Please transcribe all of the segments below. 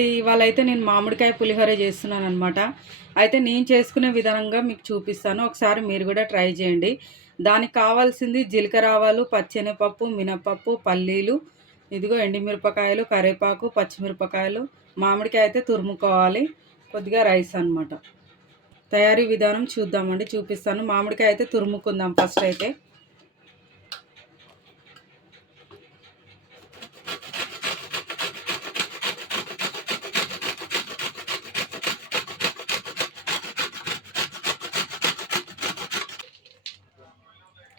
ఇవాళ అయితే నేను మామిడికాయ పులిహోర చేస్తున్నాను అనమాట. అయితే నేను చేసుకునే విధానంగా మీకు చూపిస్తాను. ఒకసారి మీరు కూడా ట్రై చేయండి. దానికి కావాల్సింది జీలకర్ర ఆవాలు, పచ్చెనగపప్పు, మినపప్పు, పల్లీలు, ఇదిగో ఎండుమిరపకాయలు, కరివేపాకు, పచ్చిమిరపకాయలు, మామిడికాయ అయితే తురుముకోవాలి, కొద్దిగా రైస్ అనమాట. తయారీ విధానం చూద్దామండి, చూపిస్తాను. మామిడికాయ అయితే తురుముకుందాం ఫస్ట్ అయితే.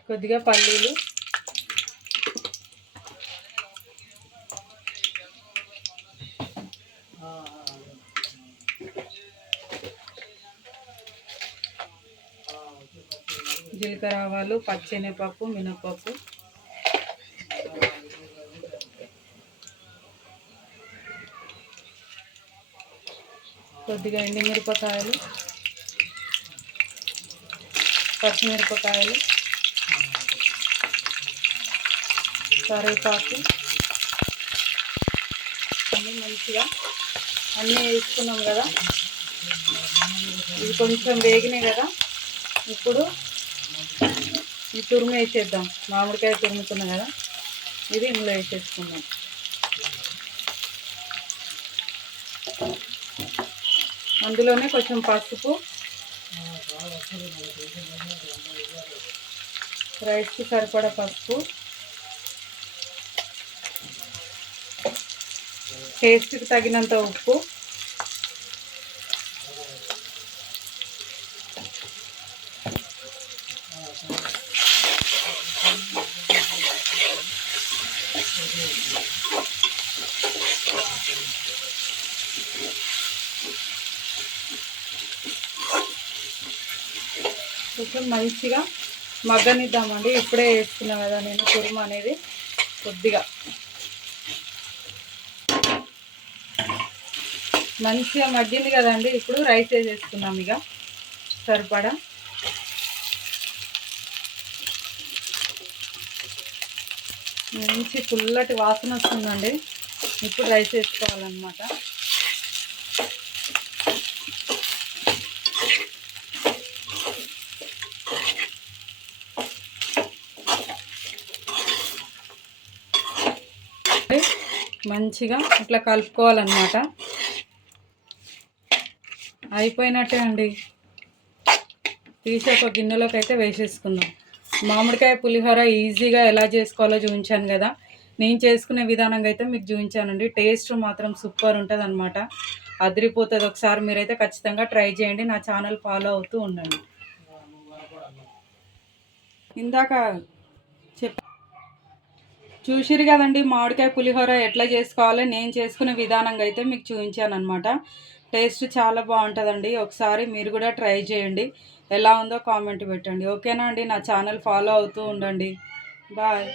కొద్దిగా పల్లీలు, జీలకర్ర ఆవాలు, పచ్చెనగపప్పు, మినపప్పు, కొద్దిగా ఎండుమిరపకాయలు, పచ్చిమిరపకాయలు, కరివేపాకు అన్నీ మంచిగా అన్నీ వేసుకున్నాం కదా. ఇది కొంచెం వేగినాయి కదా. ఇప్పుడు ఈ తురుము వేసేద్దాం. మామిడికాయ తురుముకున్నాం కదా, ఇది ఇందులో వేసేసుకుందాం. అందులోనే కొంచెం పసుపు, రైస్కి సరిపడా పసుపు, టేస్ట్కి తగినంత ఉప్పు, కొంచెం మంచిగా మగ్గనిద్దామండి. ఇప్పుడే వేసుకున్నా కదా నేను తురుము అనేది. కొద్దిగా మంచిగా మగ్గింది కదండి. ఇప్పుడు రైస్ వేసేసుకున్నాం ఇక సరిపడా. మంచి పుల్లటి వాసన వస్తుందండి. ఇప్పుడు రైస్ వేసుకోవాలన్నమాట. మంచిగా ఇట్లా కలుపుకోవాలన్నమాట. అయిపోయినట్టే అండి. తీసి ఒక గిన్నెలోకి అయితే వేసేసుకుందాం. మామిడికాయ పులిహోర ఈజీగా ఎలా చేసుకోవాలో చూపించాను కదా. నేను చేసుకునే విధానంగా అయితే మీకు చూపించానండి. టేస్ట్ మాత్రం సూపర్ ఉంటుంది అనమాట, అదిరిపోతుంది. ఒకసారి మీరైతే ఖచ్చితంగా ట్రై చేయండి. నా ఛానల్ ఫాలో అవుతూ ఉండండి. ఇందాక చూసిరు కదండి మామిడికాయ పులిహోర ఎట్లా చేసుకోవాలో నేను చేసుకునే విధానంగా అయితే మీకు చూపించాను అనమాట. టేస్ట్ చాలా బాగుంటుందండి. ఒకసారి మీరు కూడా ట్రై చేయండి. ఎలా ఉందో కామెంట్ పెట్టండి. ఓకేనా అండి. నా ఛానల్ ఫాలో అవుతూ ఉండండి. బాయ్.